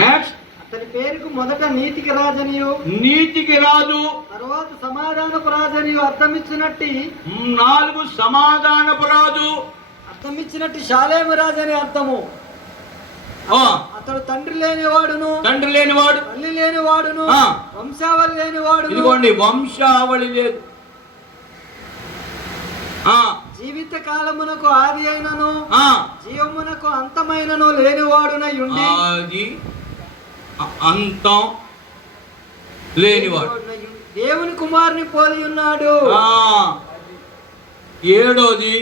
నెక్స్ట్, అతని పేరుకు మొదట నీతికి రాజు, తర్వాత సమాధానపు రాజనియు అర్థమిచ్చినట్టు 4 సమాధానపు రాజు, అర్థమిచ్చినట్టు షాలేము రాజు అని అర్థము. అతడు తండ్రి లేనివాడు, తల్లి లేనివాడును, వంశావళి లేనివాడు. ఇదిగోండి, వంశావళి లేదు. జీవిత కాలమునకు ఆది అయినను జీవమునకు అంతమైనను లేనివాడునై ఉండి, అంతం లేనివాడు, దేవుని కుమారుని పోలి ఉన్నాడు. 7వది,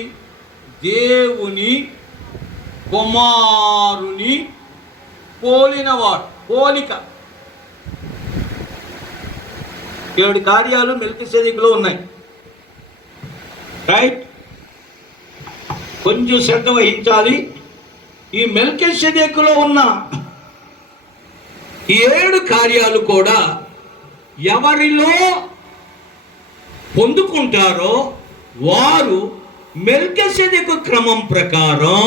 దేవుని కుమారుని పోలినవాడు. పోలిక. 7 కార్యాలు మెల్కీసెదెకులో ఉన్నాయి. రైట్? కొంచెం శ్రద్ధ వహించాలి. ఈ మెల్కీసెదెకులో ఉన్న 7 కార్యాలు కూడా ఎవరిలో పొందుకుంటారో వారు మెల్కీసెదెకు క్రమం ప్రకారం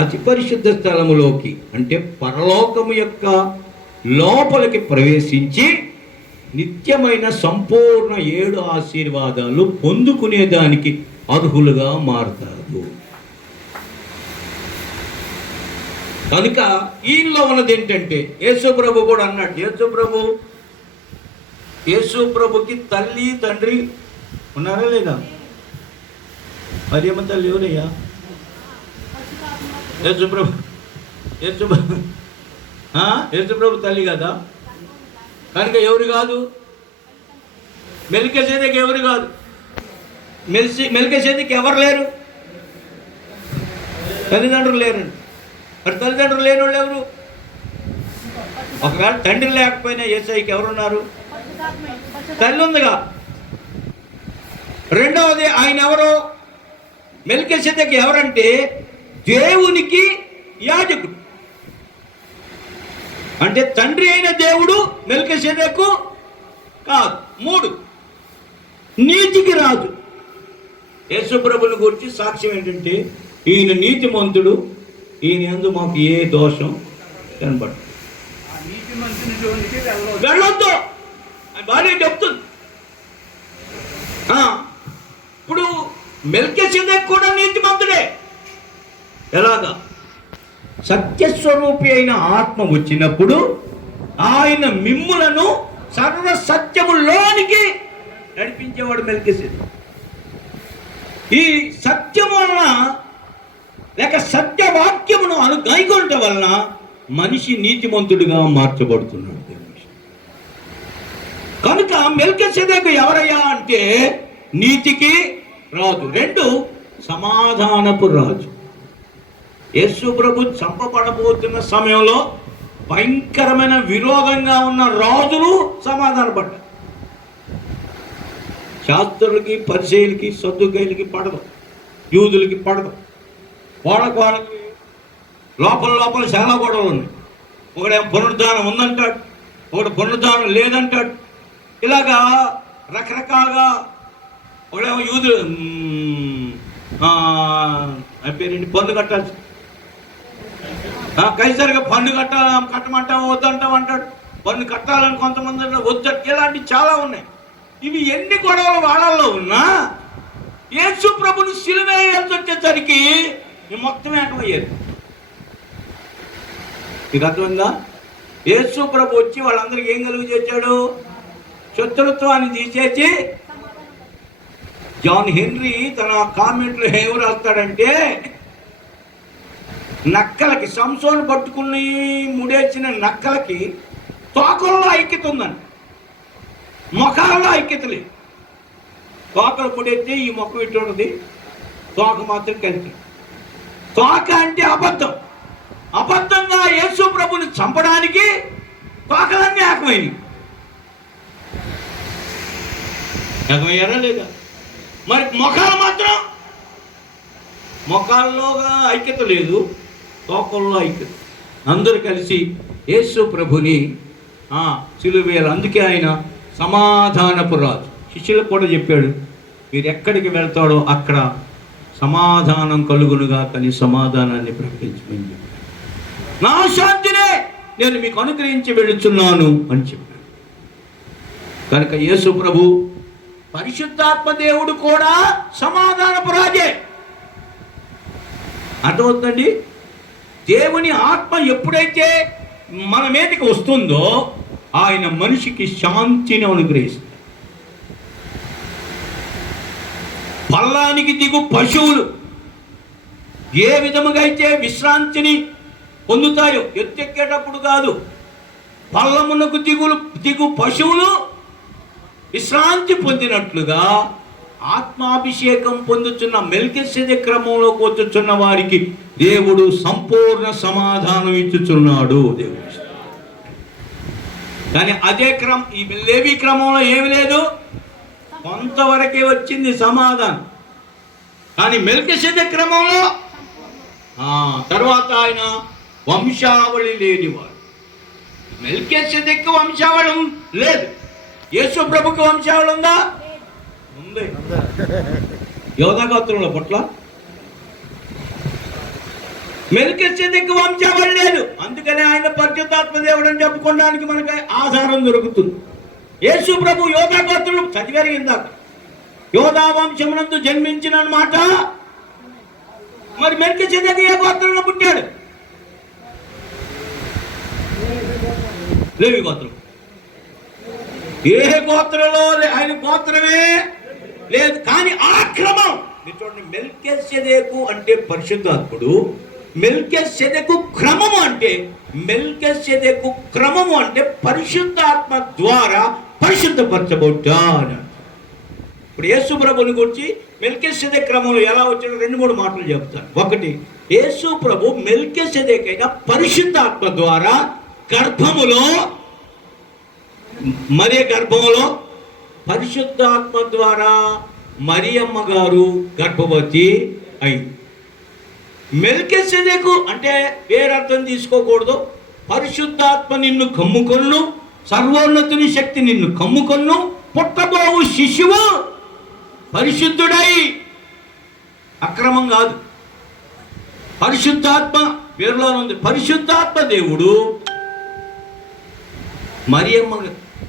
అతి పరిశుద్ధ స్థలములోకి, అంటే పరలోకము యొక్క లోపలికి ప్రవేశించి నిత్యమైన సంపూర్ణ 7 ఆశీర్వాదాలు పొందుకునేదానికి అర్హులుగా మారుతారు. కనుక ఈయనలో ఉన్నది ఏంటంటే, యేసు ప్రభు కూడా అన్నాడు. యేసు ప్రభుకి తల్లి తండ్రి ఉన్నారా లేదా? మరియమ్మ తల్లి ఎవరయ్యా? యేసు ప్రభు తల్లి కదా. కనుక ఎవరు కాదు? మెల్కీసెదెకు ఎవరు కాదు? మెల్కీసెదెకు ఎవరు లేరు? తల్లిదండ్రులు లేరండి. మరి తల్లిదండ్రులు లేని వాళ్ళు ఎవరు? ఒకవేళ తండ్రి లేకపోయినా యేసయ్యకి ఎవరున్నారు? తల్లి ఉందిగా. రెండవది, ఆయన ఎవరు? మెల్కీసెదెకు ఎవరంటే దేవునికి యాజకుడు. అంటే తండ్రి అయిన దేవుడు మెల్కీసెదెకు కాదు. 3, నీతికి రాజు. యేసు ప్రభువుని గురించి సాక్ష్యం ఏంటంటే, ఈయన నీతిమంతుడు, ఈయన యందు మాకు ఏ దోషం కనబడదు. వెళ్ళొద్దు భార్య చెప్తుంది. ఇప్పుడు మెల్కీసెదెకు కూడా నీతిమంతుడే. ఎలాగా? సత్యస్వరూపి అయిన ఆత్మ వచ్చినప్పుడు ఆయన మిమ్ములను సర్వ సత్యములోనికి నడిపించేవాడు మెల్కీసెదెకు. ఈ సత్యం వలన లేక సత్యవాక్యమును గైకొనటం వలన మనిషి నీతిమంతుడిగా మార్చబడుతున్నాడు. కనుక మెల్కీసెదెకు ఎవరయ్యా అంటే నీతికి రాజు, 2 సమాధానపు రాజు. యేసు ప్రభు చంపబడబోతున్న సమయంలో భయంకరమైన విరోధంగా ఉన్న రాజులు సమాధానపడ్డారు. శాస్త్రులకి, పరిసయ్యులకి, సద్దుకయ్యులకి పడదు, యూదులకి పడదు. వాళ్ళకి లోపల చాలా గొడవలు ఉన్నాయి. ఒకడేమో పునరుద్ధానం ఉందంటాడు, ఒకడు పునరుద్ధానం లేదంటాడు. ఇలాగా రకరకాలుగా ఒకడేమో యూదులు పేరేంటి పన్ను కట్టాల్సి, కైసరిగా పన్ను కట్టమంటాం వద్దంటాం అంటాడు. పన్ను కట్టాలని కొంతమంది అంటారు, వద్దంట. ఇలాంటివి చాలా ఉన్నాయి. ఇవి ఎన్ని గొడవలు వాళ్ళల్లో ఉన్నా యేసు ప్రభుని సిలువ వేయాల్సి వచ్చేసరికి మొత్తం ఏకమయ్యేది. మీకు అర్థమైందా? యేసు ప్రభు వచ్చి వాళ్ళందరికీ ఏం కలుగు చేశాడు? శత్రుత్వాన్ని తీసేసి. జాన్ హెన్రీ తన కామెంట్లో ఏం రాస్తాడంటే, నక్కలకి, సంసోను పట్టుకుని ముడేసిన నక్కలకి తోకల్లో ఐక్యత ఉందండి, మొఖాల్లో ఐక్యత లేదు. తోకలు ముడెత్తి ఈ మొక్క ఇటు ఉన్నది, తోక మాత్రం కలిసి. తోక అంటే అబద్ధం. అబద్ధంగా యేసు ప్రభుని చంపడానికి తోకలన్నీ ఏకమయ్యారా లేదా? మరి మొఖాలు మాత్రం, మొఖాల్లో ఐక్యత లేదు, తోకల్లో ఐక్యత. అందరూ కలిసి యేసు ప్రభుని సిలువ వేయాలి. అందుకే ఆయన సమాధానపు రాజు. శిష్యులకు కూడా చెప్పాడు, మీరు ఎక్కడికి వెళ్తాడో అక్కడ సమాధానం కలుగునుగా, కానీ సమాధానాన్ని ప్రకటించమని చెప్పాడు. నా శాంతినే నేను మీకు అనుగ్రహించి వెళుచున్నాను అని చెప్పాడు. కనుక యేసు ప్రభు, పరిశుద్ధాత్మ దేవుడు కూడా సమాధానపు రాజే. అర్థమవుతుందండి? దేవుని ఆత్మ ఎప్పుడైతే మన మీదకి వస్తుందో ఆయన మనిషికి శాంతిని అనుగ్రహిస్తాడు. పల్లానికి దిగు పశువులు ఏ విధముగా అయితే విశ్రాంతిని పొందుతాయో, ఎత్తెక్కేటప్పుడు కాదు, పల్లమునకు దిగు పశువులు విశ్రాంతి పొందినట్లుగా ఆత్మాభిషేకం పొందుతున్న మెల్కీసెదెకు క్రమంలోకి వచ్చుచున్న వారికి దేవుడు సంపూర్ణ సమాధానం ఇచ్చుచున్నాడు. దేవుడు కానీ అదే ఈ లేవి క్రమంలో ఏమి లేదు, కొంతవరకే వచ్చింది సమాధానం. కానీ మెల్కీసెదెకు క్రమంలో తర్వాత ఆయన వంశావళి లేనివాడు. మెల్కీసెదెకు వంశావళి లేదు. యేసు ప్రభుకి వంశావళి ఉందా? ఉంది. యోధా గోత్రంలో పట్ల మెల్కీసెదెకు వంశావళి లేదు. అందుకనే ఆయన పరిశుద్ధాత్మ దేవుడు అని చెప్పుకోవడానికి మనకి ఆధారం దొరుకుతుంది. యేసు ప్రభు యోధా గోత్రులు చదివారు ఇందాక, యోధా వంశమునందు జన్మించిన మాట. మరి మెల్కీసెదెకు ఏ గోత్రంలో పుట్టాడు? లేవి గోత్రం. ఏ గోత్రంలో ఆయన గోత్రమే లేదు. కానీ ఆ క్రమం చూడండి, మెల్కీసెదెకు అంటే పరిశుద్ధాత్ముడు, మెల్కీసెదెకు క్రమము అంటే పరిశుద్ధాత్మ ద్వారా పరిశుద్ధపరచబడ్డాడు. ఇప్పుడు యేసు ప్రభుని గురించి మెల్కీసెదెకు క్రమంలో ఎలా వచ్చాడో 2-3 మాటలు చెప్తాను. ఒకటి, యేసు ప్రభు మెల్కీసెదెకు అయిన పరిశుద్ధాత్మ ద్వారా మరియ గర్భములో పరిశుద్ధాత్మ ద్వారా మరియమ్మ గారు గర్భవతి అయింది. మెల్కీసెదెకు అంటే వేరర్థం తీసుకోకూడదు. పరిశుద్ధాత్మ నిన్ను కమ్ముకొను, సర్వోన్నతుని శక్తి నిన్ను కమ్ముకొను, పుట్టబోవు శిశువు పరిశుద్ధుడై, అక్రమం కాదు. పరిశుద్ధాత్మ పేరులో ఉంది. పరిశుద్ధాత్మ దేవుడు మరియమ్మ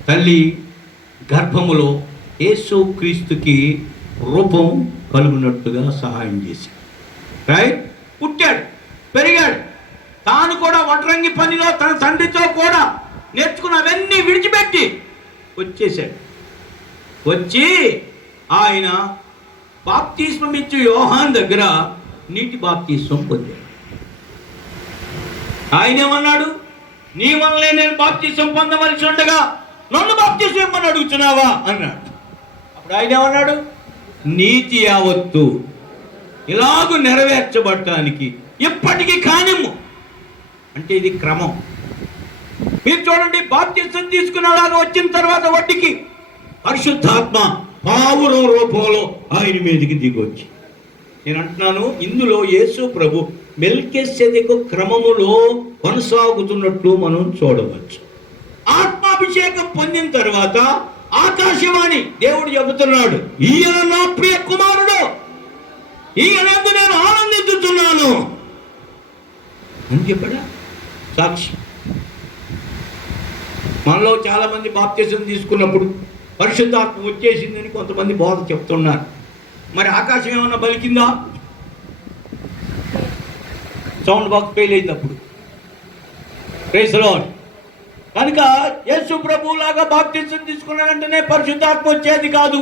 తల్లి గర్భములో యేసు క్రీస్తుకి రూపం కలుగునట్టుగా సహాయం చేశాడు. రైట్? పుట్టాడు, పెరిగాడు. తాను కూడా వడ్రంగి పనిలో తన తండ్రితో కూడా నేర్చుకున్న అవన్నీ విడిచిపెట్టి వచ్చేసాడు. వచ్చి ఆయన బాప్తిస్మం ఇచ్చి యోహాన్ దగ్గర నీటి బాప్తిస్మం పొందాడు. ఆయన ఏమన్నాడు? నీ వల్లే నేను బాప్తిస్మం పొందవలసి ఉండగా నన్ను బాప్తిస్మం ఇమ్మని అడుగుతున్నావా అన్నాడు. అప్పుడు ఆయన ఏమన్నాడు? నీతి యావత్తు ఇలాగూ నెరవేర్చబడటానికి ఇప్పటికీ కానిమ్ము. అంటే ఇది క్రమం. మీరు చూడండి, బాప్తిస్మం తీసుకునేలాగా వచ్చిన తర్వాత వడ్డీకి పరిశుద్ధాత్మ పావురం రూపంలో ఆయన మీదకి దిగొచ్చి, నేను అంటున్నాను, ఇందులో యేసు ప్రభు మెల్కీసెదెకు క్రమములో కొనసాగుతున్నట్లు మనం చూడవచ్చు. ఆత్మాభిషేకం పొందిన తర్వాత ఆకాశవాణి దేవుడు చెబుతున్నాడు, ఈయన నా ప్రియ కుమారుడు, ఈయనందు నేను ఆనందించుతున్నాను అని చెప్పాడా? సాక్షి. మనలో చాలా మంది బాప్తిసం తీసుకున్నప్పుడు పరిశుద్ధాత్మ వచ్చేసిందని కొంతమంది బోధ చెప్తున్నారు. మరి ఆకాశం ఏమన్నా పలికిందా? సౌండ్ బాక్స్ ఫెయిల్ అయింది అప్పుడు. Praise the lord. కనుక యేసు ప్రభువులాగా బాప్తిసం తీసుకున్న వెంటనే పరిశుద్ధాత్మ వచ్చేది కాదు.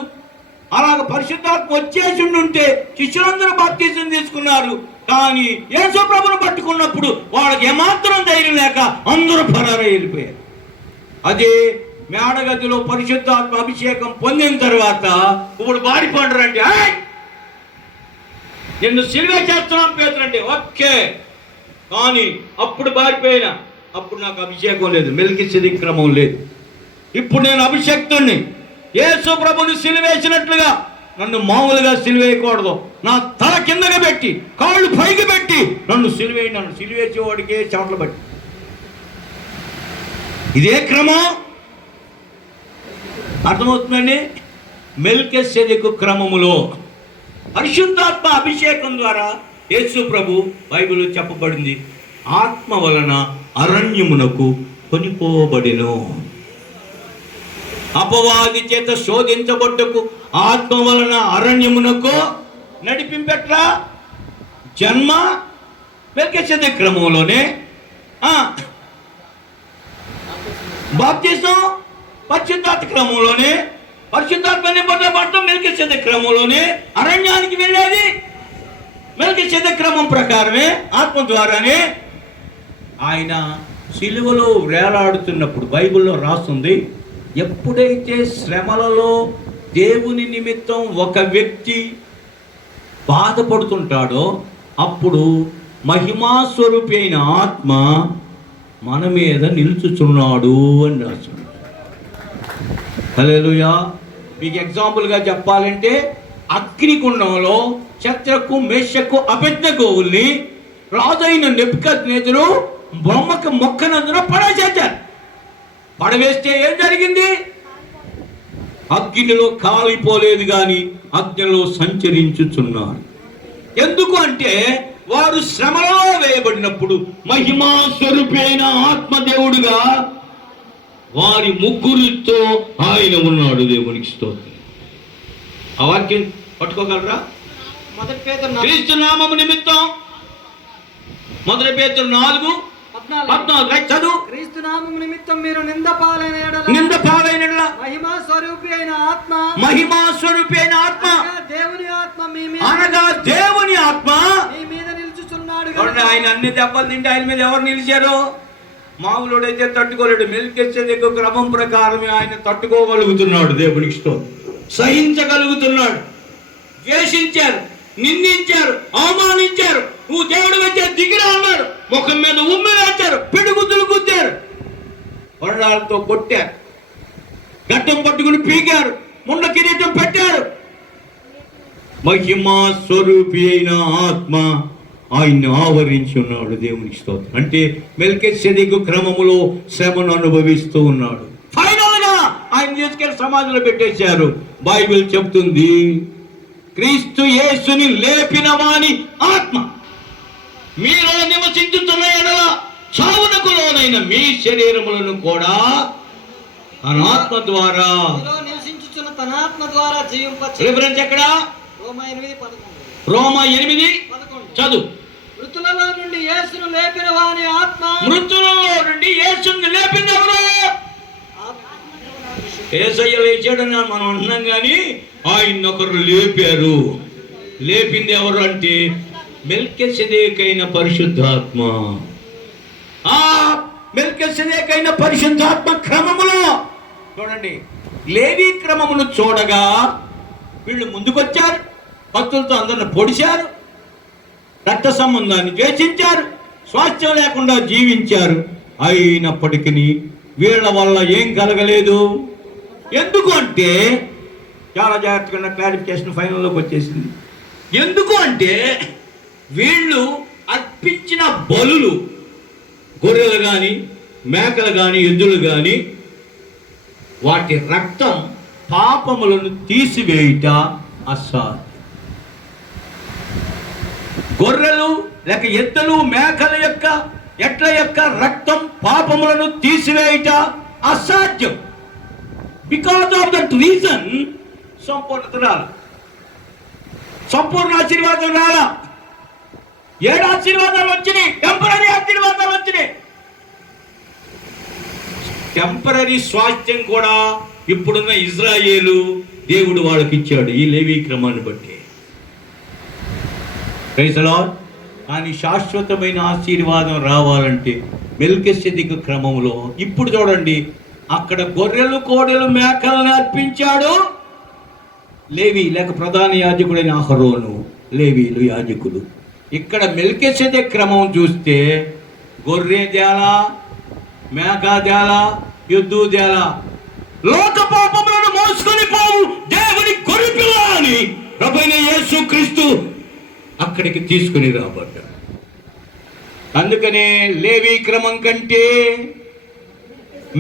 అలాగ పరిశుద్ధాత్మ వచ్చేసి ఉంటే శిష్యులందరూ బాప్తిసం తీసుకున్నారు. కానీ యేసు ప్రభువును పట్టుకున్నప్పుడు వాళ్ళకి ఏమాత్రం ధైర్యం లేక అందరూ పరారై వెళ్ళిపోయారు. అదే మేడగదిలో పరిశుద్ధాత్మ అభిషేకం పొందిన తర్వాత ఇప్పుడు బారిపడ్డారంటే, నిన్ను సిలువ చేస్తున్నాం పేతురంటే ఓకే, కానీ అప్పుడు బారిపోయినా, అప్పుడు నాకు అభిషేకం లేదు, మెల్కీసెదెకు క్రమం లేదు. ఇప్పుడు నేను అభిషేక్తుణ్ణి. యేసు ప్రభుని సిలువేసినట్లుగా నన్ను మామూలుగా సిలువేయకూడదు. నా తల కిందగా పెట్టి కాళ్ళు పైకి పెట్టి నన్ను సిలువేయి. నన్ను సిలువేసేవాడికే చెమటలు పట్టి. ఇదే క్రమం. అర్థమవుతుందండి? మెల్కీసెదెకు క్రమములో పరిశుద్ధాత్మ అభిషేకం ద్వారా యేసు ప్రభు బైబిల్లో చెప్పబడింది, ఆత్మ వలన అరణ్యమునకు కొనిపోబడెను. అపవాది చేత శోధించబడ్డకు ఆత్మ వలన అరణ్యమునకు నడిపింపెట్లా. జన్మ మెల్కీసెదెకు క్రమంలోనే, బాప్తిసం పరిశుద్ధాత్మ క్రమంలోనే, పరిశుద్ధాత్మ నిబంధన మెల్కీసెదెకు క్రమంలోనే, అరణ్యానికి వెళ్ళేది మెల్కీసెదెకు క్రమం ప్రకారమే, ఆత్మ ద్వారానే. ఆయన సిలువలో వేలాడుతున్నప్పుడు బైబిల్లో రాస్తుంది, ఎప్పుడైతే శ్రమలలో దేవుని నిమిత్తం ఒక వ్యక్తి బాధపడుతుంటాడో అప్పుడు మహిమాస్వరూపి అయిన ఆత్మ మన మీద నిలుచుచున్నాడు అని రాస్తున్నాడు. హల్లెలూయా. మీకు ఎగ్జాంపుల్గా చెప్పాలంటే, అగ్నిగుండంలో శద్రకు, మేషకు, అబేద్నెగోవుల్ని రాజైన నెబుకద్నెజరు బొమ్మకు మొక్కనందున పడవేశారు. పడవేస్తే ఏం జరిగింది? అగ్నిలో కాలిపోలేదు కానీ అగ్నిలో సంచరించుచున్నారు. ఎందుకు అంటే వారు శ్రమలో వేయబడినప్పుడు మహిమా స్వరూపి అయిన ఆత్మదేవుడుగా వారి ముగ్గురితో ఆయన ఉన్నాడు. దేవునికి స్తోత్రం. ఆ వాక్యం పట్టుకోగలరా? క్రీస్తు నామము నిమిత్తం 1 పేతురు 4:14 చదువు. క్రీస్తు నామము నిమిత్తం మీరు నింద పాలైన ఎడల మహిమా స్వరూపి అయిన ఆత్మ దేవుని ఆత్మ అనగా దేవుని ఆత్మ మీ మీద నిలుచుచున్నాడు. ఆయన అన్ని దెబ్బలు తింటే ఆయన మీద ఎవరు నిలిచారు? మామూలుడైతే తట్టుకోలేడు. మెల్కీసెదెకు క్రమం ప్రకారమే ఆయన తట్టుకోగలుగుతున్నాడు. దేవునికి స్తోత్రం. సహించగలుగుతున్నాడు. ద్వేషించారు, నిందించారు, అవమానించారు, నువ్వు దేవుడు వచ్చే దిగిరా అన్నారు, ముఖం మీద ఉమ్మి వేశారు, పిడిగుద్దులు గుద్దారు, కొరడాలతో కొట్టారు, గడ్డం పట్టుకుని పీకారు, ముండ కిరీటం పెట్టారు. మహిమా స్వరూపి అయిన ఆత్మ ఆయన్ని ఆవరించి ఉన్నాడు. దేవునికి స్తోత్రం. అంటే మెల్కీసెదెకు క్రమములో శ్రమను అనుభవిస్తూ ఉన్నాడు. ఫైనల్ గా ఆయన తీసుకెళ్లి సమాధిలో పెట్టేశారు. బైబిల్ చెప్తుంది, క్రీస్తు యేసుని లేపిన వాని ఆత్మ మీలో నివసించుతున్న ఎడల చావునకు లోనైన మీ శరీరములను కూడా తన ఆత్మ ద్వారా నివసించుచున్న తన ఆత్మ ద్వారా జీవింపచేయును. రిఫరెన్స్ ఎక్కడ? రోమా 8:11 చదువు. మృతులలో నుండి యేసును లేపిన వాని ఆత్మ. మృతులలో నుండి యేసుని లేపిన ఎవరు? యేసయ్య లేచాడని మనం అంటున్నాం, కానీ ఆయన ఒకరు లేపారు. లేపింది ఎవరు అంటే మెల్కీసెదెకైన పరిశుద్ధాత్మ. ఆ మెల్కీసెదెకైన పరిశుద్ధాత్మ క్రమములో చూడండి, లేవీ క్రమమును చూడగా వీళ్ళు ముందుకొచ్చారు, భక్తులతో అందరిని పొడిచారు, రక్త సంబంధాన్ని ద్వేషించారు, స్వాస్థ్యం లేకుండా జీవించారు. అయినప్పటికీ వీళ్ళ వల్ల ఏం కలగలేదు. ఎందుకు అంటే, చాలా జాగ్రత్తగా క్లారిఫికేషన్ ఫైనల్లోకి వచ్చేసింది. ఎందుకు అంటే వీళ్ళు అర్పించిన బలులు, గొర్రెలు కానీ మేకలు కానీ ఎద్దులు కానీ, వాటి రక్తం పాపములను తీసివేయుట అసాధ్యం. గొర్రెలు లేక ఎద్దులు మేకల యొక్క ఎట్ల యొక్క రక్తం పాపములను తీసివేయుట అసాధ్యం. బికాస్ ఆఫ్ దట్ రీజన్ సంపూర్ణత రాల, సంపూర్ణ ఆశీర్వాదం రాల. 7 ఆశీర్వాదాలు వచ్చినాయి, టెంపరీ ఆశీర్వాదాలు వచ్చినాయి. టెంపరీ స్వాస్థ్యం కూడా ఇప్పుడున్న ఇజ్రాయేలు దేవుడు వాళ్ళకి ఇచ్చాడు ఈ లేవీ క్రమాన్ని బట్టి. Praise the lord. కానీ శాశ్వతమైన ఆశీర్వాదం రావాలంటే మెల్కీసెదెకు క్రమంలో ఇప్పుడు చూడండి, అక్కడ గొర్రెలు కోడెలు మేకలను అర్పించాడు లేవి లేక ప్రధాన యాజకుడైన అహరోను, లేవీలు యాజకులు. ఇక్కడ మెల్కీసెదెకు క్రమం చూస్తే గొర్రె దేలా, మేక దేలా, ఎద్దు దేలా, లోక పాపములను మోసుకొని పోవు దేవుని గొర్రెపిల్ల అని ప్రభువైన యేసుక్రీస్తు అక్కడికి తీసుకుని రాబడ్డాడు. అందుకనే లేవీ క్రమం కంటే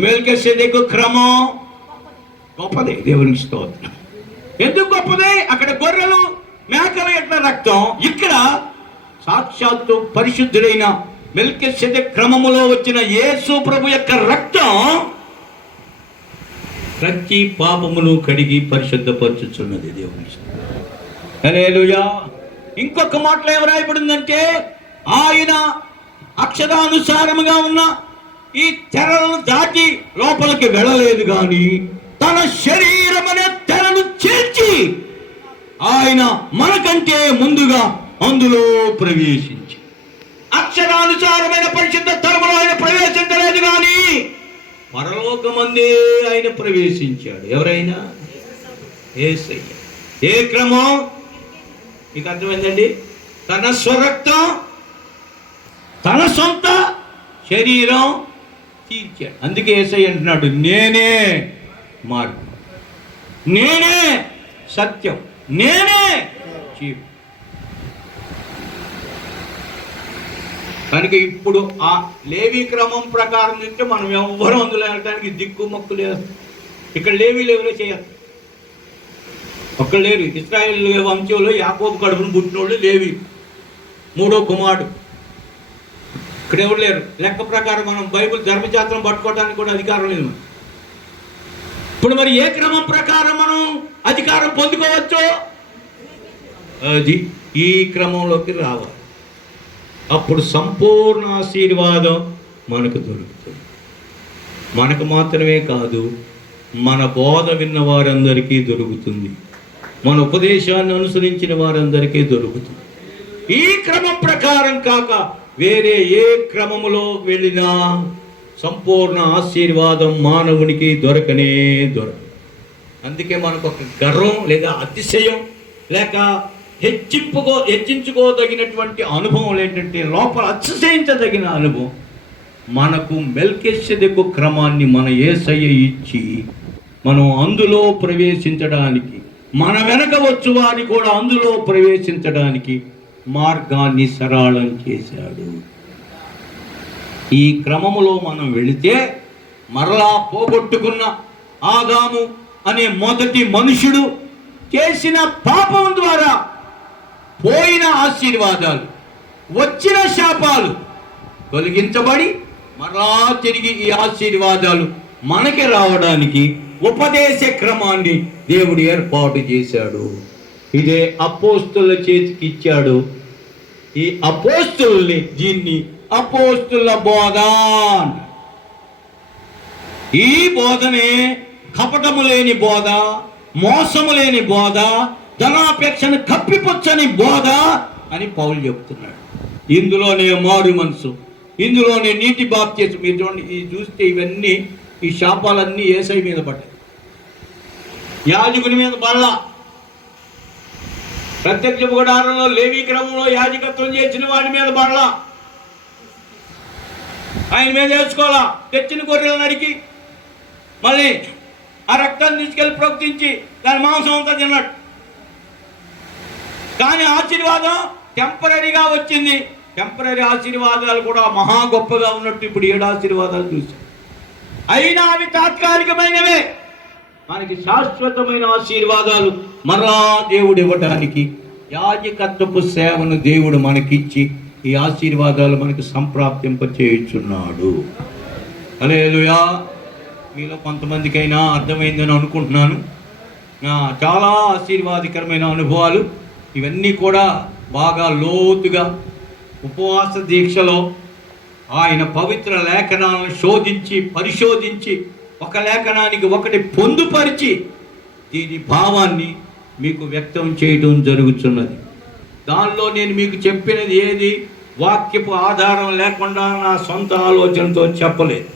మెల్కీసెదెకు క్రమం గొప్పదే. దేవునికి స్తోత్రం. ఎందుకు గొప్పదే? అక్కడ గొర్రెలు మేకల యొక్క రక్తం, ఇక్కడ సాక్షాత్తు పరిశుద్ధుడైన మెల్కీసెదెకు క్రమములో వచ్చిన యేసు ప్రభు యొక్క రక్తం ప్రతి పాపమును కడిగి పరిశుద్ధపరచుచున్నది. దేవుని హల్లెలూయా. ఇంకొక మాటలో ఏం రాయబడిందంటే, ఆయన అక్షరానుసారముగా ఉన్న ఈ తెరలను దాటి లోపలికి వెళ్ళలేదు, కానీ తన శరీరం అనే తెరను చేర్చి ఆయన మనకంటే ముందుగా అందులో ప్రవేశించి, అక్షరానుసారమైన పరిశుద్ధ స్థలములో ఆయన ప్రవేశించలేదు, కానీ పరలోకమందే ఆయన ప్రవేశించాడు. ఎవరైనా? యేసయ్య. ఏ క్రమం మీకు అర్థమైందండి? తన స్వరక్తం, తన సొంత శరీరం తీర్చాడు. అందుకే యేసయ్య అంటున్నాడు, నేనే మార్గం, నేనే సత్యం, నేనే జీవం. కనుక ఇప్పుడు ఆ లేవీ క్రమం ప్రకారం చూస్తే మనం ఎవ్వరూ అందులో వెళ్ళడానికి దిక్కు మొక్కు లేదు. ఇక్కడ లేవీలు ఎవరో చేయాలి, ఒక్కరు లేరు. ఇశ్రాయేలు వంశంలో యాకోబు కడుపును పుట్టినోళ్ళు లేవి, 3వ కుమారుడు. ఇక్కడ ఎవరు లేరు. లెక్క ప్రకారం మనం బైబిల్ ధర్మశాస్త్రం పట్టుకోవడానికి కూడా అధికారం లేదు. ఇప్పుడు మరి ఏ క్రమం ప్రకారం మనం అధికారం పొందుకోవచ్చు? అది ఈ క్రమంలోకి రావాలి. అప్పుడు సంపూర్ణ ఆశీర్వాదం మనకు దొరుకుతుంది. మనకు మాత్రమే కాదు, మన బోధ విన్న వారందరికీ దొరుకుతుంది, మన ఉపదేశాన్ని అనుసరించిన వారందరికీ దొరుకుతుంది. ఈ క్రమం ప్రకారం కాక వేరే ఏ క్రమములో వెళ్ళినా సంపూర్ణ ఆశీర్వాదం మానవునికి దొరకనే దొరకదు. అందుకే మనకు ఒక గర్వం లేదా అతిశయం లేక హెచ్చించుకోదగినటువంటి అనుభవం ఏంటంటే, లోపల అతిశయించదగిన అనుభవం మనకు మెల్కీసెదెకు క్రమాన్ని మన యేసయ్య ఇచ్చి మనం అందులో ప్రవేశించడానికి, మన వెనక వచ్చు వారిని కూడా అందులో ప్రవేశించడానికి మార్గాన్ని సరళం చేశాడు. ఈ క్రమములో మనం వెళితే మరలా పోగొట్టుకున్న ఆదాము అనే మొదటి మనుషుడు చేసిన పాపం ద్వారా పోయిన ఆశీర్వాదాలు, వచ్చిన శాపాలు తొలగించబడి మరలా తిరిగి ఈ ఆశీర్వాదాలు మనకి రావడానికి ఉపదేశ క్రమాన్ని దేవుడు ఏర్పాటు చేశాడు. ఇదే అపోస్తుల చేతికి ఇచ్చాడు. ఈ అపోస్తుల్ని దీన్ని అపోస్తుల బోధ, ఈ బోధనే కపటము లేని బోధ, మోసము లేని బోధ, ధనాపేక్షను కప్పిపుచ్చని బోధ అని పౌలు చెప్తున్నాడు. ఇందులోనే మారు మనసు, ఇందులోనే నీటి బాప్తిసం. మీరు చూడండి, ఇది చూస్తే ఇవన్నీ, ఈ శాపాలన్నీ యేసయ్య మీద పడ్డాయి, యాజకుని మీద పడలా. ప్రత్యక్ష గుడారంలో లేవీ క్రమంలో యాజకత్వం చేసిన వాడి మీద పడలా, ఆయన మీద వేసుకోవాలా. తెచ్చిన గొర్రెలు నరికి మళ్ళీ ఆ రక్తాన్ని తీసుకెళ్ళి ప్రొక్తించి దాని మాంసం అంతా తిన్నాడు. కానీ ఆశీర్వాదం టెంపరీగా వచ్చింది. టెంపరీ ఆశీర్వాదాలు కూడా మహా గొప్పగా ఉన్నట్టు ఇప్పుడు 7 ఆశీర్వాదాలు చూసాం. అయినా అవి తాత్కాలికమైనవే. మనకి శాశ్వతమైన ఆశీర్వాదాలు మరలా దేవుడు ఇవ్వడానికి యాజకత్వపు సేవను దేవుడు మనకిచ్చి ఈ ఆశీర్వాదాలు మనకు సంప్రాప్తింపచేయుచున్నాడు. హల్లెలూయా. మీలో కొంతమందికైనా అర్థమైందని అనుకుంటున్నాను. చాలా ఆశీర్వాదకరమైన అనుభవాలు ఇవన్నీ కూడా బాగా లోతుగా ఉపవాస దీక్షలో ఆయన పవిత్ర లేఖనాలను శోధించి పరిశోధించి ఒక లేఖనానికి ఒకటి పొందుపరిచి దీని భావాన్ని మీకు వ్యక్తం చేయడం జరుగుతున్నది. దానిలో నేను మీకు చెప్పినది ఏది వాక్యపు ఆధారం లేకుండా నా సొంత ఆలోచనతో చెప్పలేదు.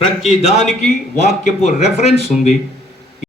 ప్రతి దానికి వాక్యపు రెఫరెన్స్ ఉంది.